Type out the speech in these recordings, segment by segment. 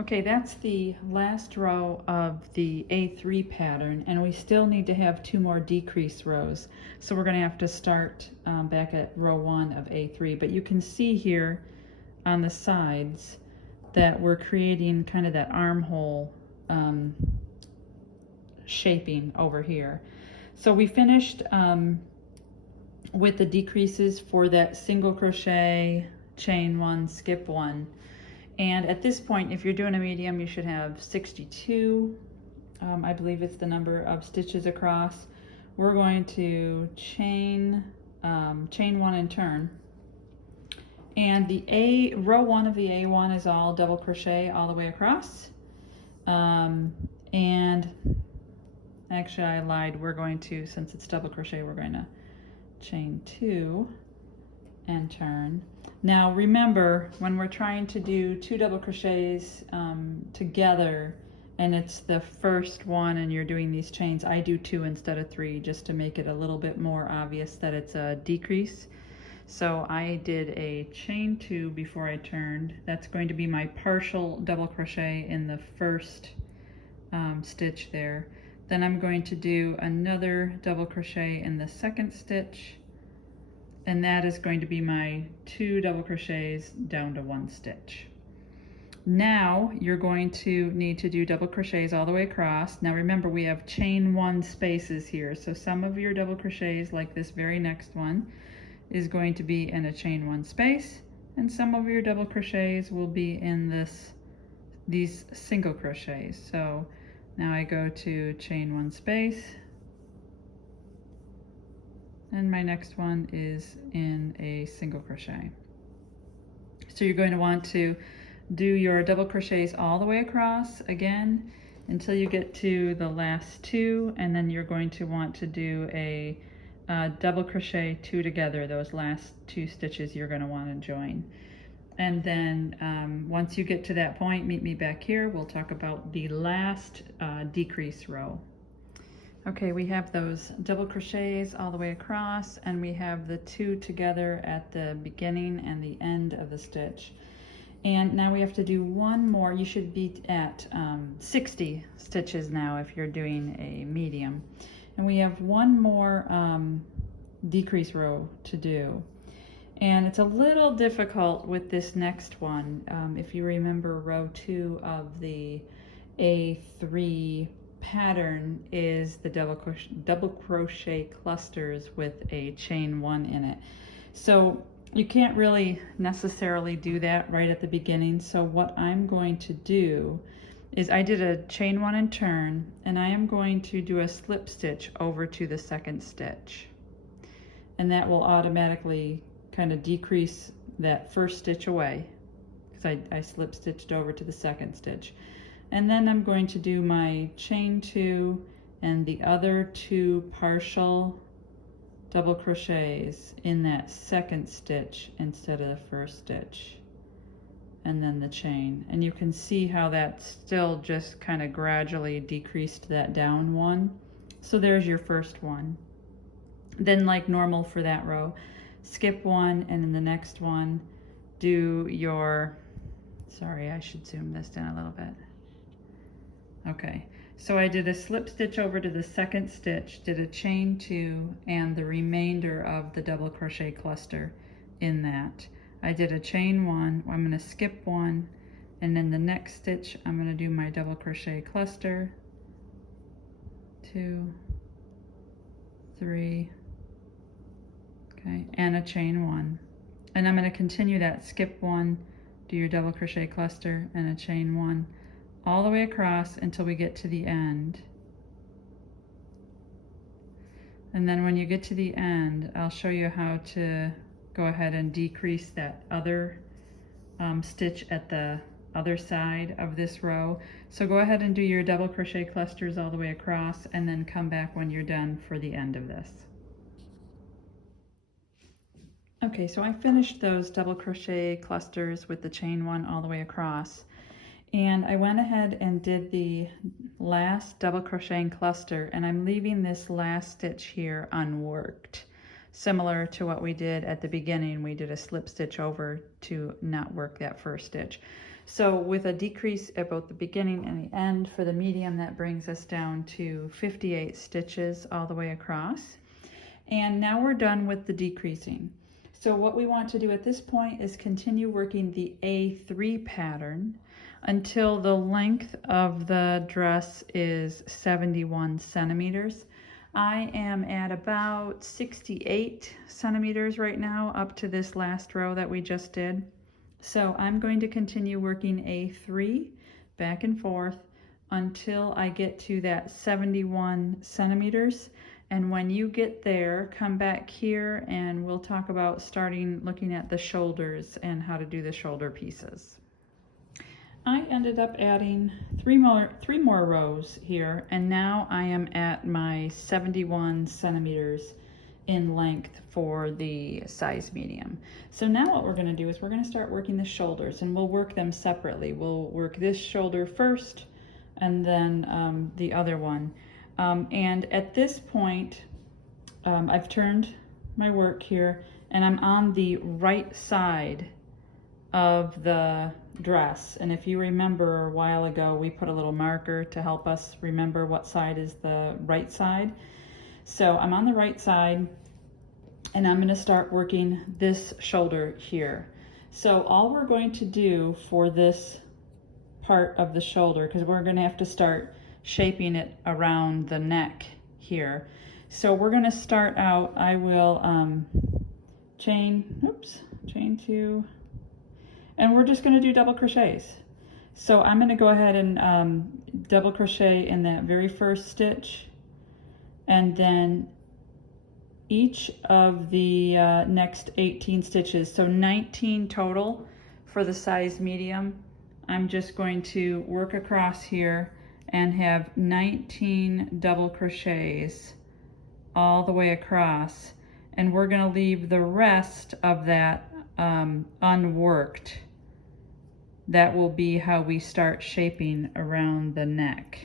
Okay, that's the last row of the A3 pattern, and we still need to have 2 more decrease rows. So we're going to have to start back at row 1 of A3. But you can see here on the sides that we're creating kind of that armhole shaping over here. So we finished with the decreases for that single crochet, chain 1, skip 1. And at this point, if you're doing a medium, you should have 62. I believe it's the number of stitches across. We're going to chain 1 and turn. And the row 1 of the A1 is all double crochet all the way across. And actually I lied, we're going to, since it's double crochet, we're going to chain 2 and turn. Now remember, when we're trying to do 2 double crochets together, and it's the first one and you're doing these chains, I do 2 instead of 3 just to make it a little bit more obvious that it's a decrease. So I did a chain 2 before I turned. That's going to be my partial double crochet in the first stitch there. Then I'm going to do another double crochet in the second stitch, and that is going to be my 2 double crochets down to 1 stitch. Now you're going to need to do double crochets all the way across. Now remember, we have chain 1 spaces here, so some of your double crochets, like this very next one, is going to be in a chain 1 space, and some of your double crochets will be in these single crochets. So now I go to chain 1 space, and my next one is in a single crochet. So you're going to want to do your double crochets all the way across again until you get to the last 2, and then you're going to want to do a double crochet 2 together. Those last 2 stitches you're going to want to join. And then once you get to that point, meet me back here. We'll talk about the last decrease row. Okay, we have those double crochets all the way across, and we have the 2 together at the beginning and the end of the stitch. And now we have to do 1 more. You should be at 60 stitches now if you're doing a medium. And we have 1 more decrease row to do. And it's a little difficult with this next one. If you remember, row 2 of the A3 pattern is the double crochet clusters with a chain 1 in it. So you can't really necessarily do that right at the beginning. So what I'm going to do is I did a chain 1 and turn, and I am going to do a slip stitch over to the second stitch. And that will automatically kind of decrease that first stitch away because I slip stitched over to the second stitch. And then I'm going to do my chain 2 and the other 2 partial double crochets in that second stitch instead of the first stitch, and then the chain. And you can see how that still just kind of gradually decreased that down 1. So there's your first one. Then, like normal for that row, skip 1, and in the next one do your, sorry, I should zoom this in a little bit. Okay, so I did a slip stitch over to the second stitch, did a chain 2 and the remainder of the double crochet cluster in that. I did a chain 1, I'm going to skip 1, and then the next stitch I'm going to do my double crochet cluster, 2, 3, okay, and a chain 1. And I'm going to continue that, skip 1, do your double crochet cluster and a chain 1 all the way across until we get to the end. And then when you get to the end, I'll show you how to go ahead and decrease that other stitch at the other side of this row. So go ahead and do your double crochet clusters all the way across, and then come back when you're done for the end of this. Okay, so I finished those double crochet clusters with the chain 1 all the way across. And I went ahead and did the last double crocheting cluster, and I'm leaving this last stitch here unworked. Similar to what we did at the beginning, we did a slip stitch over to not work that first stitch. So with a decrease at both the beginning and the end for the medium, that brings us down to 58 stitches all the way across. And now we're done with the decreasing. So what we want to do at this point is continue working the A3 pattern until the length of the dress is 71 centimeters. I am at about 68 centimeters right now up to this last row that we just did. So I'm going to continue working A3 back and forth until I get to that 71 centimeters. And when you get there, come back here and we'll talk about starting looking at the shoulders and how to do the shoulder pieces. I ended up adding three more rows here, and now I am at my 71 centimeters in length for the size medium. So now what we're going to do is we're going to start working the shoulders, and we'll work them separately. We'll work this shoulder first and then the other one. And at this point, I've turned my work here and I'm on the right side of the dress. And if you remember a while ago, we put a little marker to help us remember what side is the right side. So I'm on the right side and I'm going to start working this shoulder here. So all we're going to do for this part of the shoulder, because we're going to have to start shaping it around the neck here. So we're going to start out, I will chain 2, and we're just going to do double crochets. So I'm going to go ahead and double crochet in that very first stitch, and then each of the next 18 stitches, so 19 total for the size medium. I'm just going to work across here and have 19 double crochets all the way across, and we're going to leave the rest of that unworked. That will be how we start shaping around the neck.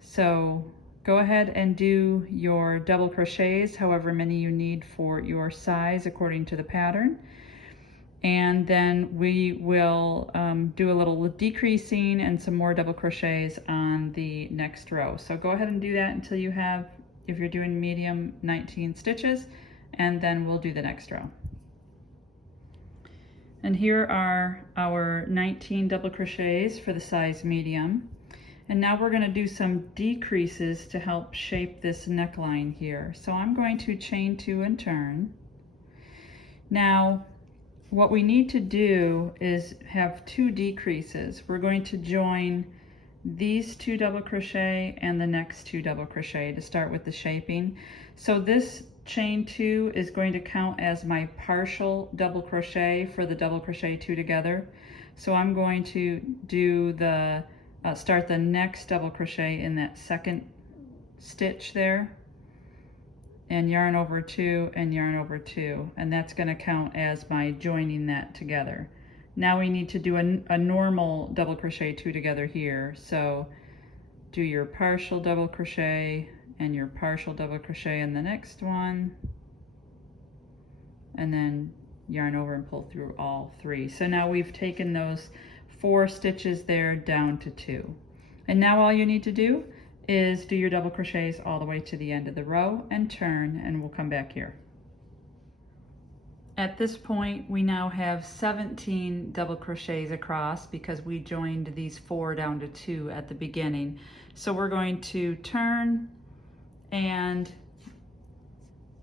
So go ahead and do your double crochets, however many you need for your size according to the pattern. And then we will do a little decreasing and some more double crochets on the next row. So go ahead and do that until you have, if you're doing medium, 19 stitches, and then we'll do the next row. And here are our 19 double crochets for the size medium. And now we're going to do some decreases to help shape this neckline here. So I'm going to chain 2 and turn. Now, what we need to do is have 2 decreases. We're going to join these 2 double crochet and the next 2 double crochet to start with the shaping. So this chain 2 is going to count as my partial double crochet for the double crochet 2 together. So I'm going to do the start the next double crochet in that second stitch there, and yarn over 2 and yarn over 2, and that's going to count as my joining that together. Now we need to do a normal double crochet 2 together here. So do your partial double crochet and your partial double crochet in the next one, and then yarn over and pull through all 3. So now we've taken those 4 stitches there down to 2. And now all you need to do is do your double crochets all the way to the end of the row and turn, and we'll come back here. At this point, we now have 17 double crochets across because we joined these 4 down to 2 at the beginning. So we're going to turn and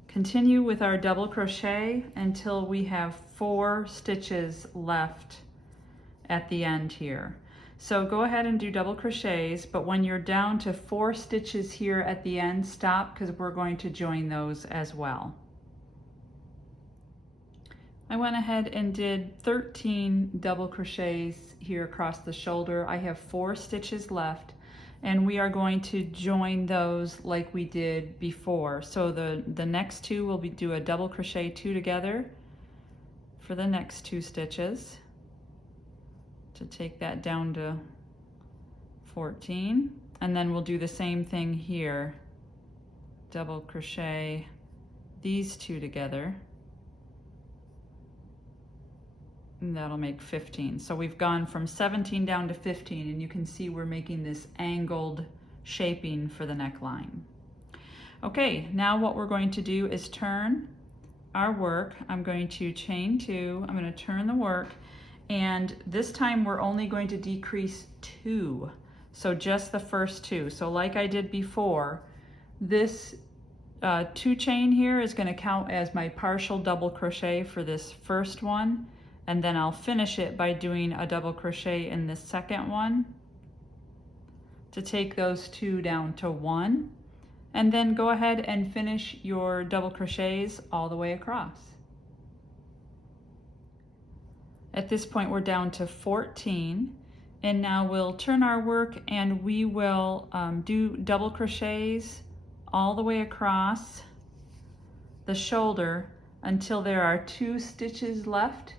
continue with our double crochet until we have 4 stitches left at the end here. So go ahead and do double crochets, but when you're down to 4 stitches here at the end, stop, because we're going to join those as well. I went ahead and did 13 double crochets here across the shoulder. I have 4 stitches left, and we are going to join those like we did before. So the next 2 will do a double crochet 2 together for the next 2 stitches to take that down to 14, and then we'll do the same thing here, double crochet these 2 together, and that'll make 15. So we've gone from 17 down to 15, and you can see we're making this angled shaping for the neckline. Okay, now what we're going to do is turn our work. I'm going to chain 2, I'm going to turn the work, and this time we're only going to decrease 2. So just the first 2. So like I did before, this 2 chain here is going to count as my partial double crochet for this first one, and then I'll finish it by doing a double crochet in the second one to take those 2 down to 1, and then go ahead and finish your double crochets all the way across. At this point we're down to 14, and now we'll turn our work and we will do double crochets all the way across the shoulder until there are 2 stitches left,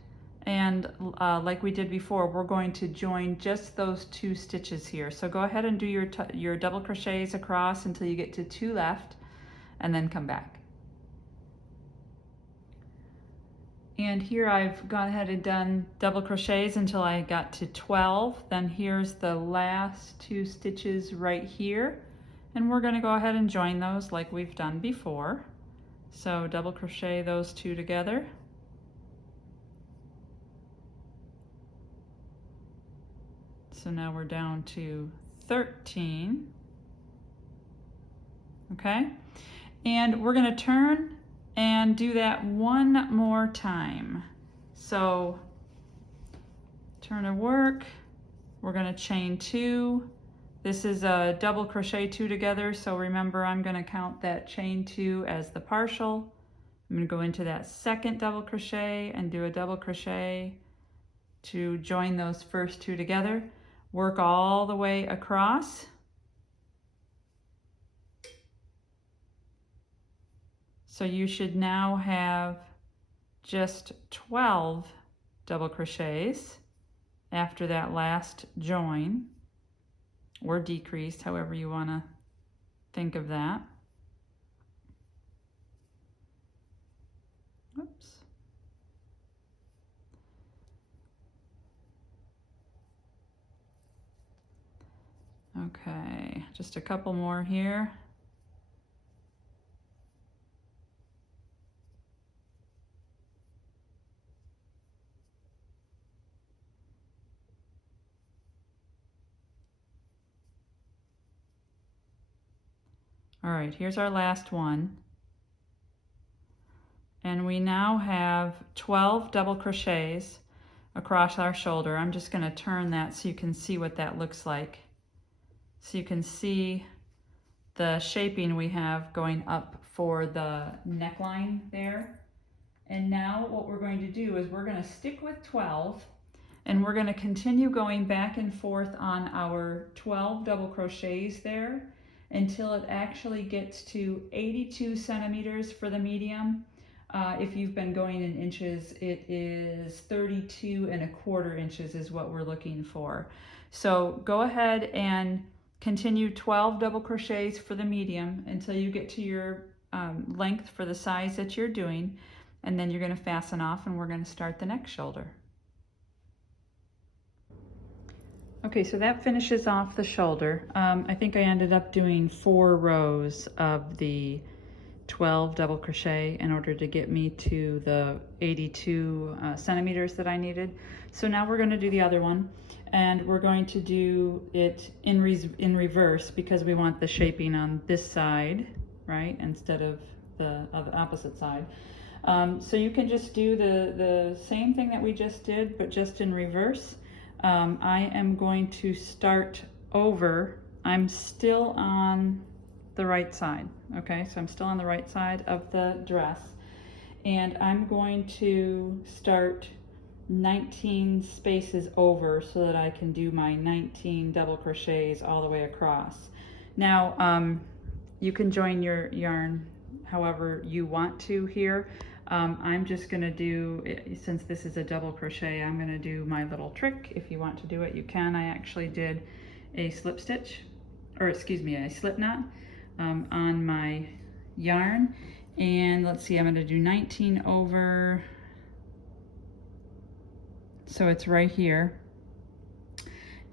and like we did before, we're going to join just those 2 stitches here. So go ahead and do your double crochets across until you get to 2 left, and then come back. And here I've gone ahead and done double crochets until I got to 12. Then here's the last 2 stitches right here, and we're going to go ahead and join those like we've done before. So double crochet those 2 together. So now we're down to 13. Okay, and we're going to turn and do that one more time. So turn our work, we're going to chain 2. This is a double crochet 2 together, so remember I'm going to count that chain 2 as the partial. I'm going to go into that second double crochet and do a double crochet to join those first 2 together. Work all the way across. So you should now have just 12 double crochets after that last join, or decreased, however you want to think of that. Oops. Okay, just a couple more here. All right, here's our last one. And we now have 12 double crochets across our shoulder. I'm just going to turn that so you can see what that looks like. So you can see the shaping we have going up for the neckline there. And now what we're going to do is we're going to stick with 12, and we're going to continue going back and forth on our 12 double crochets there until it actually gets to 82 centimeters for the medium. If you've been going in inches, it is 32¼ inches is what we're looking for. So go ahead and continue 12 double crochets for the medium until you get to your length for the size that you're doing, and then you're going to fasten off and we're going to start the next shoulder. Okay, so that finishes off the shoulder. I think I ended up doing 4 rows of the 12 double crochet in order to get me to the 82 centimeters that I needed. So now we're going to do the other one, and we're going to do it in reverse because we want the shaping on this side, right, instead of the opposite side. So you can just do the same thing that we just did, but just in reverse. I am going to start over. I'm still on the right side, okay? So I'm still on the right side of the dress, and I'm going to start 19 spaces over so that I can do my 19 double crochets all the way across. Now, you can join your yarn however you want to here. I'm just going to do, since this is a double crochet, I'm going to do my little trick. If you want to do it, you can. I actually did a slip stitch, or excuse me, a slip knot on my yarn. And let's see, I'm going to do 19 over So it's right here.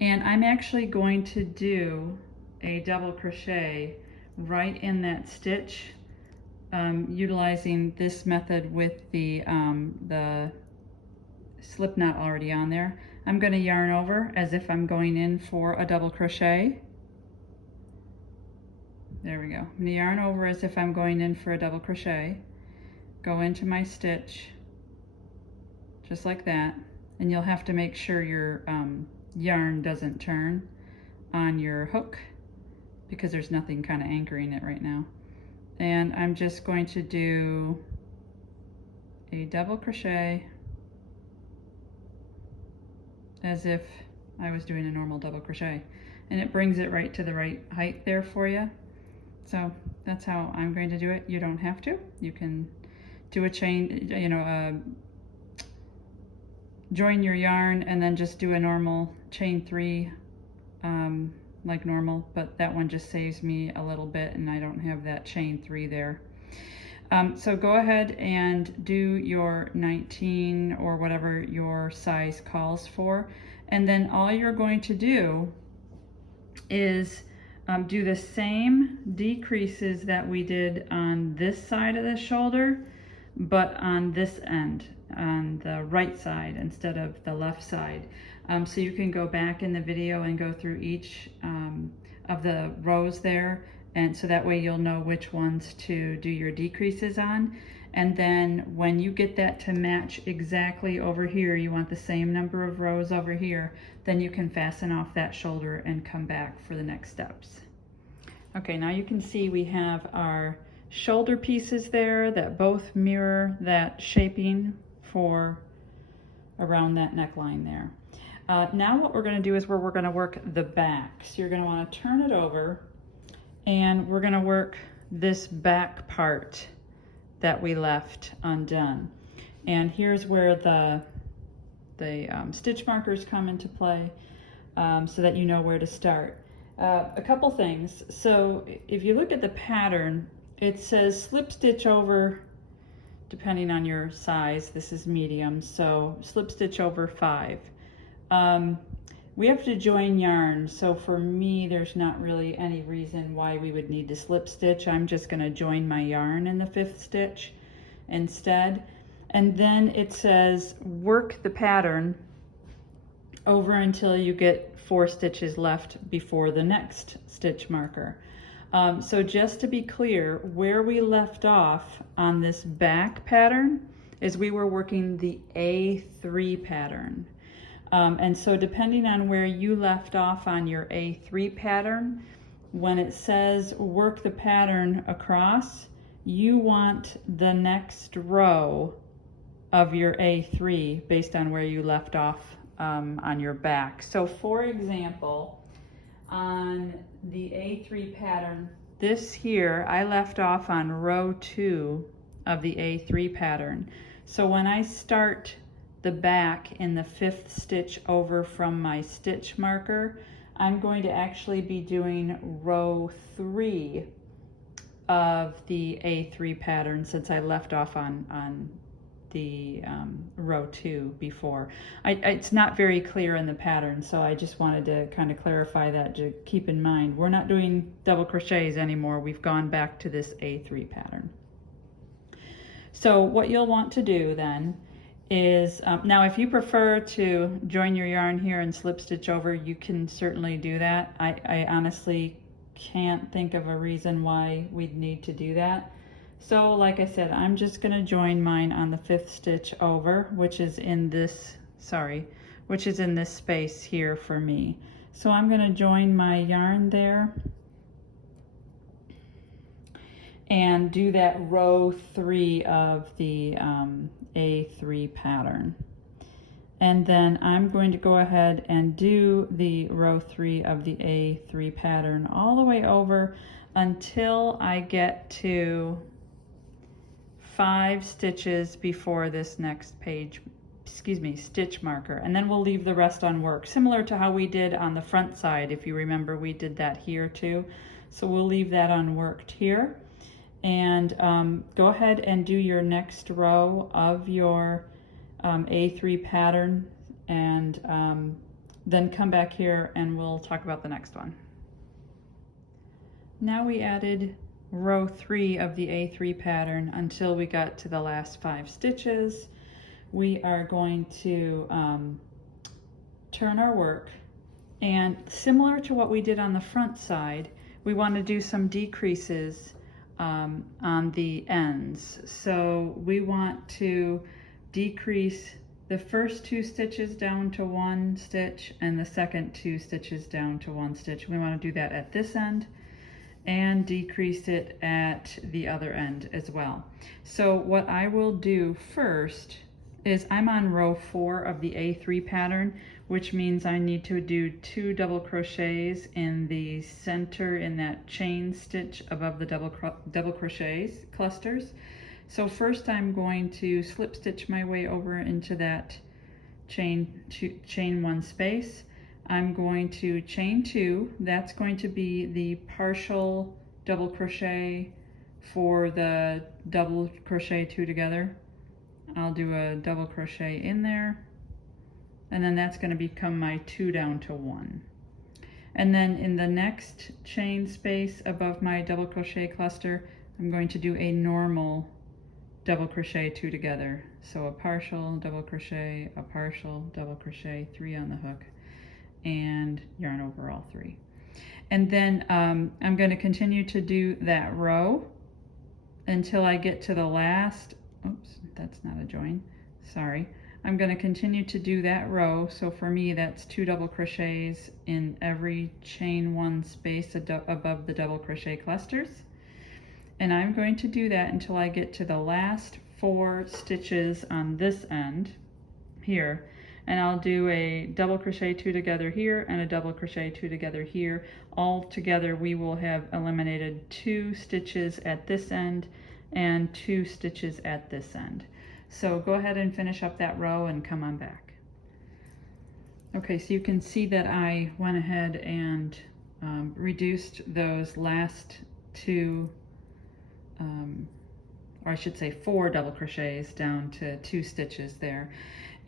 And I'm actually going to do a double crochet right in that stitch, utilizing this method with the slip knot already on there. I'm going to yarn over as if I'm going in for a double crochet. There we go. I'm going to yarn over as if I'm going in for a double crochet. Go into my stitch, just like that. And you'll have to make sure your yarn doesn't turn on your hook, because there's nothing kind of anchoring it right now. And I'm just going to do a double crochet as if I was doing a normal double crochet, and it brings it right to the right height there for you. So that's how I'm going to do it. You don't have to. You can do a chain, you know, join your yarn and then just do a normal chain 3 like normal, but that one just saves me a little bit and I don't have that chain 3 there. So go ahead and do your 19 or whatever your size calls for, and then all you're going to do is do the same decreases that we did on this side of the shoulder, but on this end, on the right side instead of the left side. So you can go back in the video and go through each of the rows there, and so that way you'll know which ones to do your decreases on. And then when you get that to match exactly over here, you want the same number of rows over here, then you can fasten off that shoulder and come back for the next steps. Okay, now you can see we have our shoulder pieces there that both mirror that shaping for around that neckline there. Now what we're going to do is we're going to work the back. So you're going to want to turn it over, and we're going to work this back part that we left undone. And here's where the stitch markers come into play, so that you know where to start. A couple things. So if you look at the pattern, it says slip stitch over, depending on your size. This is medium, so slip stitch over 5. We have to join yarn, so for me there's not really any reason why we would need to slip stitch. I'm just going to join my yarn in the 5th stitch instead. And then it says work the pattern over until you get 4 stitches left before the next stitch marker. So just to be clear, where we left off on this back pattern is we were working the A3 pattern. And so depending on where you left off on your A3 pattern, when it says work the pattern across, you want the next row of your A3 based on where you left off on your back. So for example, on the A3 pattern, this here, I left off on row 2 of the A3 pattern. So when I start the back in the 5th stitch over from my stitch marker, I'm going to actually be doing row 3 of the A3 pattern, since I left off on the row 2 before. It's not very clear in the pattern, so I just wanted to kind of clarify that, to keep in mind. We're not doing double crochets anymore. We've gone back to this A3 pattern. So what you'll want to do then is, now if you prefer to join your yarn here and slip stitch over, you can certainly do that. I honestly can't think of a reason why we'd need to do that. So like I said, I'm just going to join mine on the 5th stitch over, which is in this, which is in this space here for me. So I'm going to join my yarn there and do that row 3 of the A3 pattern. And then I'm going to go ahead and do the row 3 of the A3 pattern all the way over until I get to 5 stitches before this next page, stitch marker, and then we'll leave the rest unworked, similar to how we did on the front side. If you remember, we did that here too. So we'll leave that unworked here, and go ahead and do your next row of your A3 pattern and then come back here and we'll talk about the next one. Now we added row 3 of the A3 pattern until we got to the last 5 stitches. We are going to turn our work, and similar to what we did on the front side, we want to do some decreases on the ends. So we want to decrease the first 2 stitches down to 1 stitch and the second 2 stitches down to 1 stitch. We want to do that at this end and decrease it at the other end as well. So what I will do first is I'm on row 4 of the A3 pattern, which means I need to do 2 double crochets in the center in that chain stitch above the double crochets clusters. So first I'm going to slip stitch my way over into that chain 1 space. I'm going to chain 2. That's going to be the partial double crochet for the double crochet 2 together. I'll do a double crochet in there, and then that's going to become my 2 down to 1. And then in the next chain space above my double crochet cluster, I'm going to do a normal double crochet 2 together. So a partial double crochet, a partial double crochet, 3 on the hook, and yarn over all 3. And then I'm going to continue to do that row until I get to the last, oops, that's not a join, sorry. I'm going to continue to do that row. So for me, that's 2 double crochets in every chain 1 space above the double crochet clusters. And I'm going to do that until I get to the last 4 stitches on this end here. And I'll do a double crochet 2 together here and a double crochet 2 together here. All together we will have eliminated 2 stitches at this end and 2 stitches at this end. So go ahead and finish up that row and come on back. Okay, so you can see that I went ahead and reduced those last 2, or I should say 4 double crochets down to 2 stitches there.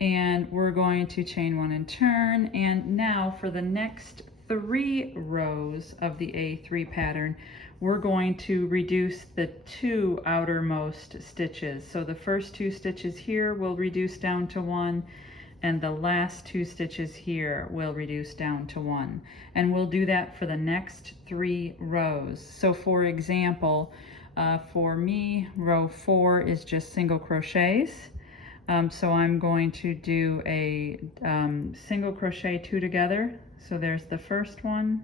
And we're going to chain 1 and turn, and now for the next 3 rows of the A3 pattern, we're going to reduce the 2 outermost stitches. So the first 2 stitches here will reduce down to 1, and the last 2 stitches here will reduce down to 1. And we'll do that for the next 3 rows. So for example, for me, row 4 is just single crochets. So I'm going to do a single crochet 2 together. So there's the first one,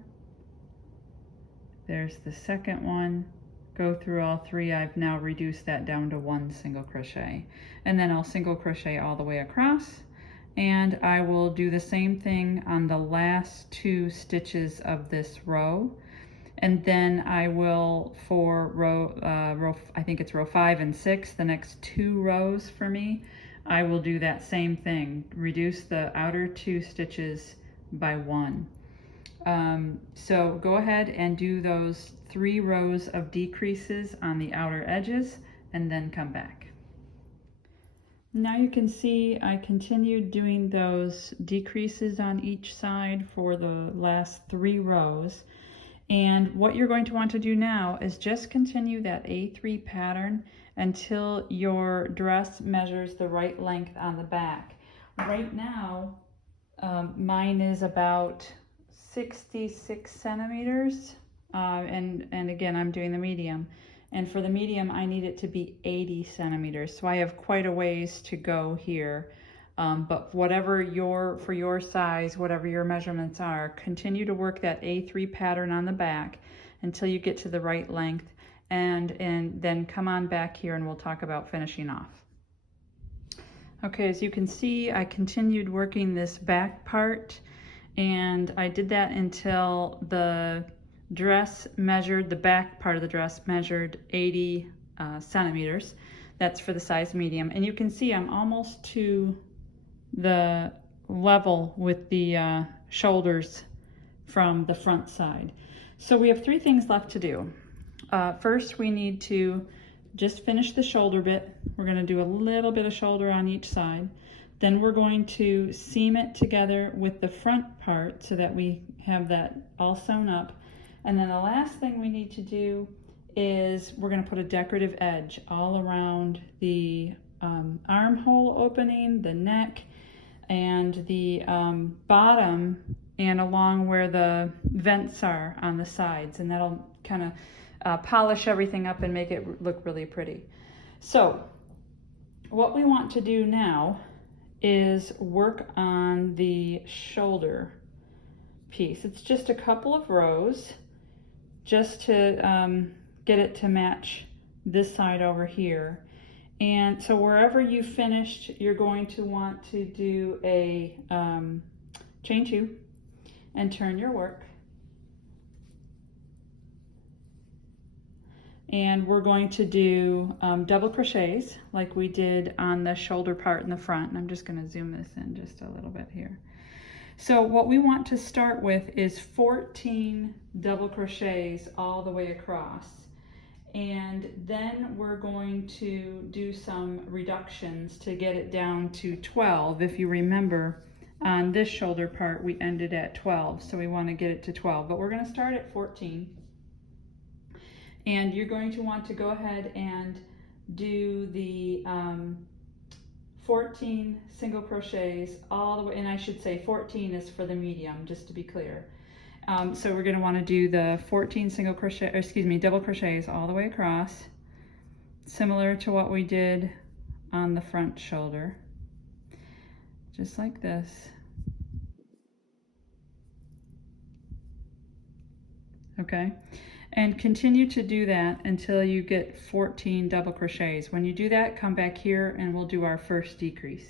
there's the second one, go through all 3. I've now reduced that down to 1 single crochet. And then I'll single crochet all the way across, and I will do the same thing on the last 2 stitches of this row. And then I will, for row I think it's row 5 and 6, the next 2 rows for me, I will do that same thing, reduce the outer 2 stitches by 1. So go ahead and do those 3 rows of decreases on the outer edges and then come back. Now you can see I continued doing those decreases on each side for the last 3 rows. And what you're going to want to do now is just continue that A3 pattern until your dress measures the right length on the back. Right now, mine is about 66 centimeters, and again, I'm doing the medium. And for the medium, I need it to be 80 centimeters. So I have quite a ways to go here. But whatever for your size, whatever your measurements are, continue to work that A3 pattern on the back until you get to the right length, and then come on back here and we'll talk about finishing off. Okay, as you can see, I continued working this back part, and I did that until the dress measured, the back part of the dress measured 80 centimeters. That's for the size medium. And you can see I'm almost to the level with the shoulders from the front side. So we have 3 things left to do. First, we need to just finish the shoulder bit. We're going to do a little bit of shoulder on each side. Then we're going to seam it together with the front part so that we have that all sewn up. And then the last thing we need to do is we're going to put a decorative edge all around the armhole opening, the neck, and the bottom, and along where the vents are on the sides, and that'll kind of polish everything up and make it look really pretty. So what we want to do now is work on the shoulder piece. It's just a couple of rows just to get it to match this side over here. And so wherever you finished, you're going to want to do a chain 2 and turn your work. And we're going to do double crochets like we did on the shoulder part in the front. And I'm just going to zoom this in just a little bit here. So what we want to start with is 14 double crochets all the way across. And then we're going to do some reductions to get it down to 12. If you remember, on this shoulder part, we ended at 12. So we want to get it to 12, but we're going to start at 14. And you're going to want to go ahead and do the 14 single crochets all the way, and I should say 14 is for the medium, just to be clear. So we're going to want to do the 14 single crochet, or excuse me, double crochets all the way across, similar to what we did on the front shoulder, just like this. Okay. And continue to do that until you get 14 double crochets. When you do that, come back here and we'll do our first decrease.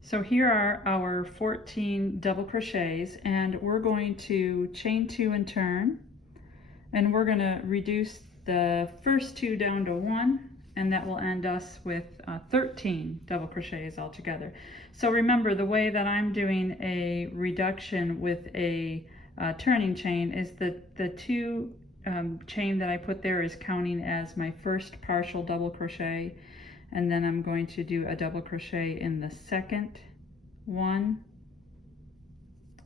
So here are our 14 double crochets, and we're going to chain 2 and turn, and we're going to reduce the first 2 down to 1, and that will end us with 13 double crochets altogether. So remember, the way that I'm doing a reduction with a turning chain is that the 2 chain that I put there is counting as my first partial double crochet, and then I'm going to do a double crochet in the second one,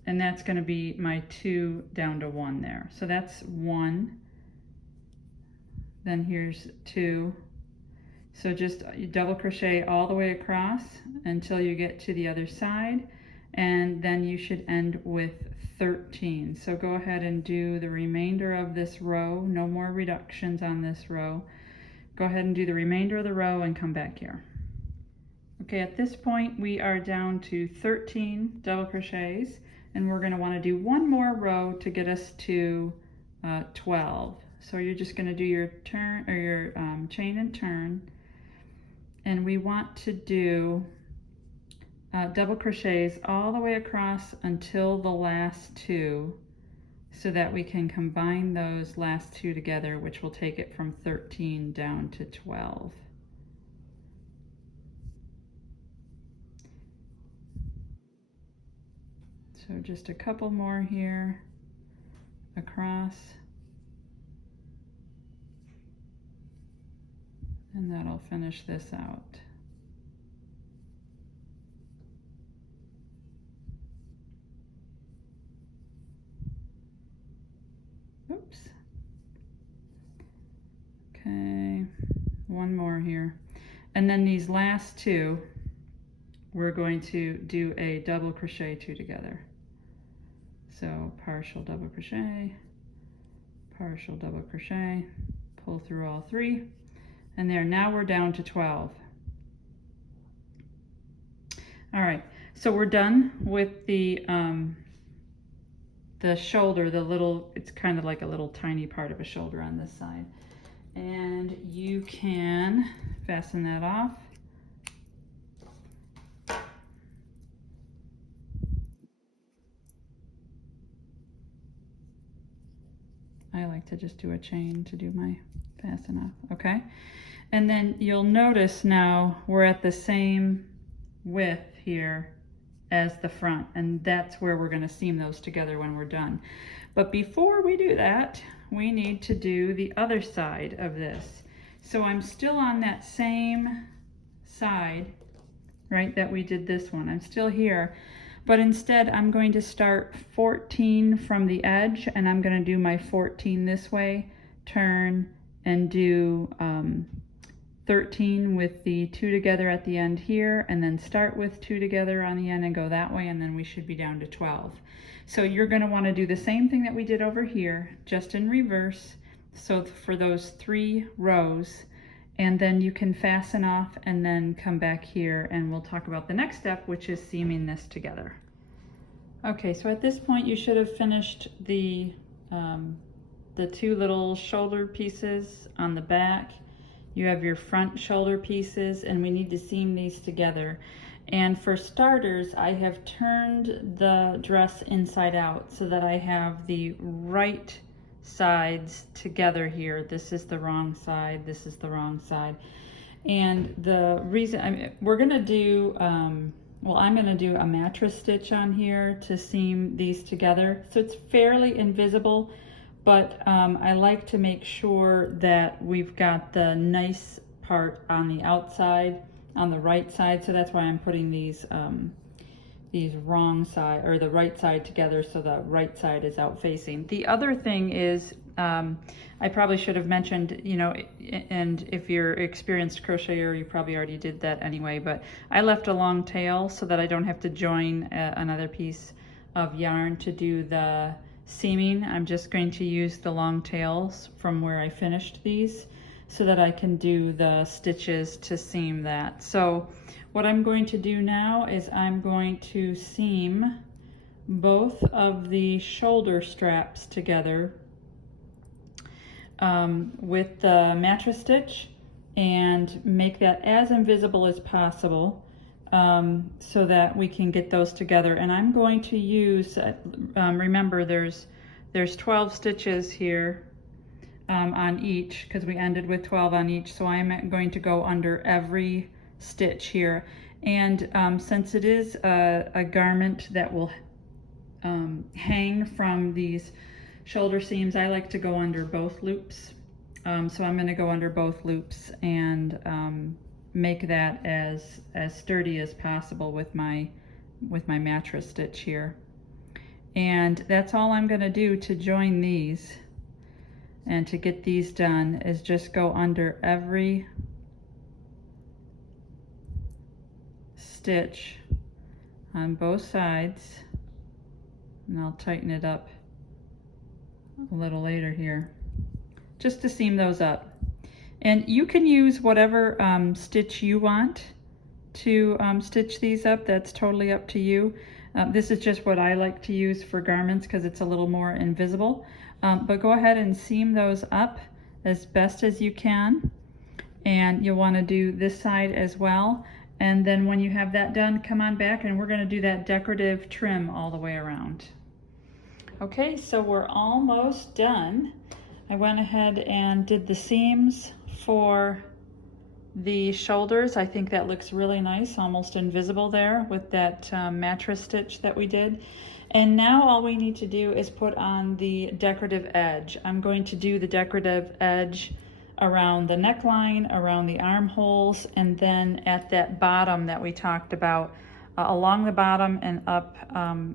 and that's going to be my 2 down to 1 there. So that's 1, then here's 2. So just you double crochet all the way across until you get to the other side, and then you should end with 13. So go ahead and do the remainder of this row. No more reductions on this row. Go ahead and do the remainder of the row and come back here. Okay, at this point we are down to 13 double crochets, and we're going to want to do one more row to get us to 12. So you're just going to do your turn, or your chain and turn, and we want to do double crochets all the way across until the last 2, so that we can combine those last 2 together, which will take it from 13 down to 12. So just a couple more here across, and that'll finish this out. Oops. Okay, one more here. And then these last 2, we're going to do a double crochet 2 together. So partial double crochet, partial double crochet, pull through all 3, and there, now we're down to 12. All right, so we're done with the shoulder, the little, it's kind of like a little tiny part of a shoulder on this side. And you can fasten that off. I like to just do a chain to do my fasten off, okay? And then you'll notice now we're at the same width here as the front, and that's where we're going to seam those together when we're done. But before we do that, we need to do the other side of this. So I'm still on that same side right, that we did this one. I'm still here, but instead I'm going to start 14 from the edge, and I'm going to do my 14 this way, turn, and do 13 with the 2 together at the end here, and then start with 2 together on the end and go that way, and then we should be down to 12. So you're going to want to do the same thing that we did over here, just in reverse, so for those 3 rows, and then you can fasten off and then come back here, and we'll talk about the next step, which is seaming this together. Okay, so at this point you should have finished the 2 little shoulder pieces on the back. You have your front shoulder pieces, and we need to seam these together. And for starters, I have turned the dress inside out so that I have the right sides together here. This is the wrong side, this is the wrong side. And the reason, we're gonna do, well, I'm gonna do a mattress stitch on here to seam these together. So it's fairly invisible, but I like to make sure that we've got the nice part on the outside, on the right side. So that's why I'm putting these wrong side, or the right side together, so the right side is out facing. The other thing is, I probably should have mentioned, you know, and if you're experienced crocheter, you probably already did that anyway, but I left a long tail so that I don't have to join another piece of yarn to do the seaming. I'm just going to use the long tails from where I finished these so that I can do the stitches to seam that. So what I'm going to do now is I'm going to seam both of the shoulder straps together with the mattress stitch and make that as invisible as possible, so that we can get those together. And I'm going to use, remember there's 12 stitches here on each, because we ended with 12 on each, so I'm going to go under every stitch here. And since it is a garment that will hang from these shoulder seams, I like to go under both loops. So I'm going to go under both loops and make that as sturdy as possible with my mattress stitch here. And that's all I'm going to do to join these and to get these done, is just go under every stitch on both sides, and I'll tighten it up a little later here just to seam those up. And you can use whatever stitch you want to stitch these up. That's totally up to you. This is just what I like to use for garments because it's a little more invisible. But go ahead and seam those up as best as you can. And you'll want to do this side as well. And then when you have that done, come on back and we're going to do that decorative trim all the way around. Okay, so we're almost done. I went ahead and did the seams for the shoulders. I think that looks really nice, almost invisible there with that mattress stitch that we did. And now all we need to do is put on the decorative edge. I'm going to do the decorative edge around the neckline, around the armholes, and then at that bottom that we talked about, along the bottom and up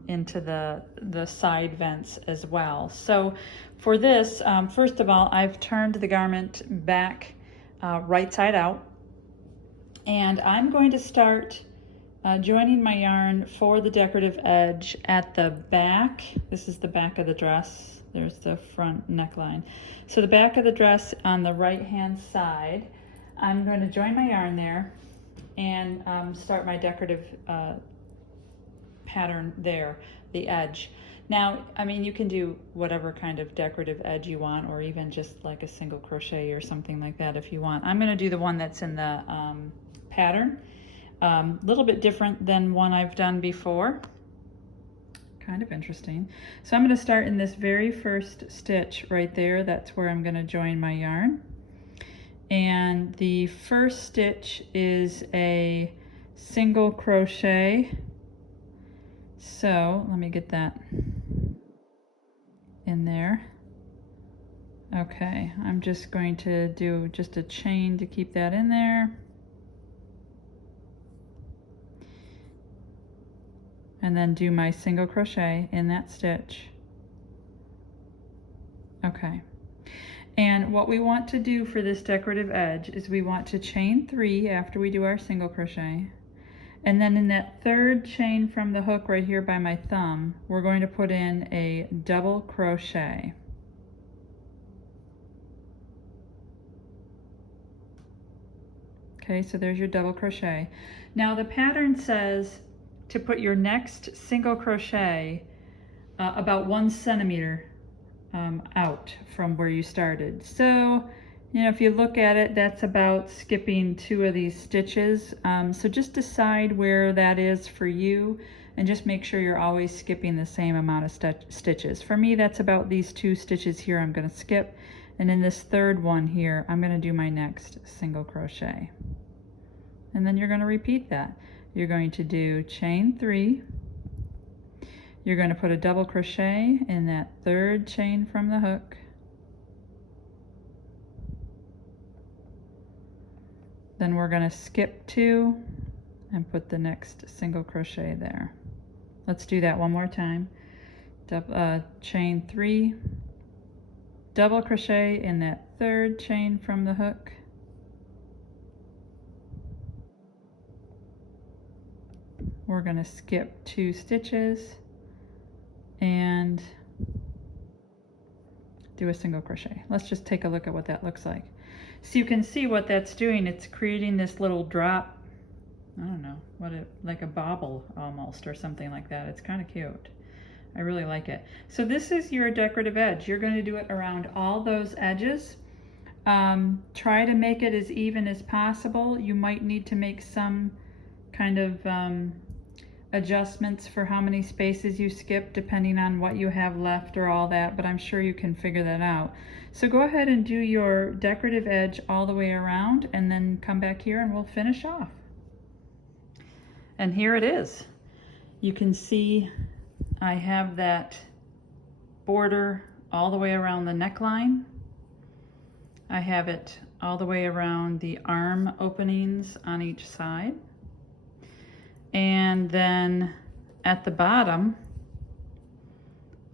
into the side vents as well. So for this, first of all, I've turned the garment back right side out, and I'm going to start joining my yarn for the decorative edge at the back. This is the back of the dress. There's the front neckline. So the back of the dress on the right hand side, I'm going to join my yarn there and start my decorative pattern there, the edge. Now, I mean, you can do whatever kind of decorative edge you want, or even just like a single crochet or something like that if you want. I'm going to do the one that's in the pattern. A little bit different than one I've done before. Kind of interesting. So I'm going to start in this very first stitch right there. That's where I'm going to join my yarn. And the first stitch is a single crochet. So let me get that in there. Okay, I'm just going to do just a chain to keep that in there. and then do my single crochet in that stitch. Okay. And what we want to do for this decorative edge is we want to chain 3 after we do our single crochet. And then in that third chain from the hook right here by my thumb, we're going to put in a double crochet. Okay, so there's your double crochet. Now the pattern says to put your next single crochet about 1 centimeter out from where you started. So, you know, if you look at it, that's about skipping 2 of these stitches. So just decide where that is for you and just make sure you're always skipping the same amount of stitches. For me, that's about these 2 stitches here I'm going to skip. And in this third one here, I'm going to do my next single crochet. And then you're going to repeat that. You're going to do chain 3. You're going to put a double crochet in that third chain from the hook. Then we're going to skip 2 and put the next single crochet there. Let's do that one more time. Chain 3, double crochet in that third chain from the hook. We're going to skip 2 stitches and do a single crochet. Let's just take a look at what that looks like. So you can see what that's doing. It's creating this little drop, I don't know, like a bobble almost or something like that. It's kind of cute. I really like it. So this is your decorative edge. You're going to do it around all those edges. Try to make it as even as possible. You might need to make some kind of adjustments for how many spaces you skip depending on what you have left or all that, but I'm sure you can figure that out. So go ahead and do your decorative edge all the way around and then come back here and we'll finish off. And here it is. You can see I have that border all the way around the neckline. I have it all the way around the arm openings on each side. And then at the bottom,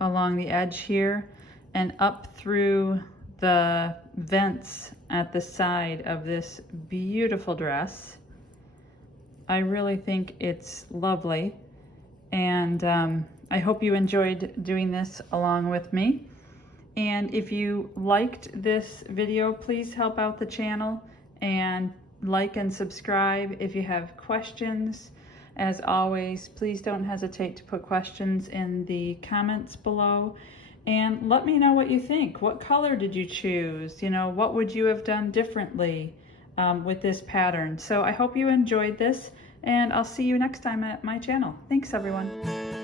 along the edge here, and up through the vents at the side of this beautiful dress. I really think it's lovely, and I hope you enjoyed doing this along with me. And if you liked this video, please help out the channel and like and subscribe. If you have questions, as always, please don't hesitate to put questions in the comments below and let me know what you think. What color did you choose? You know, what would you have done differently with this pattern? So I hope you enjoyed this, and I'll see you next time at my channel. Thanks, everyone.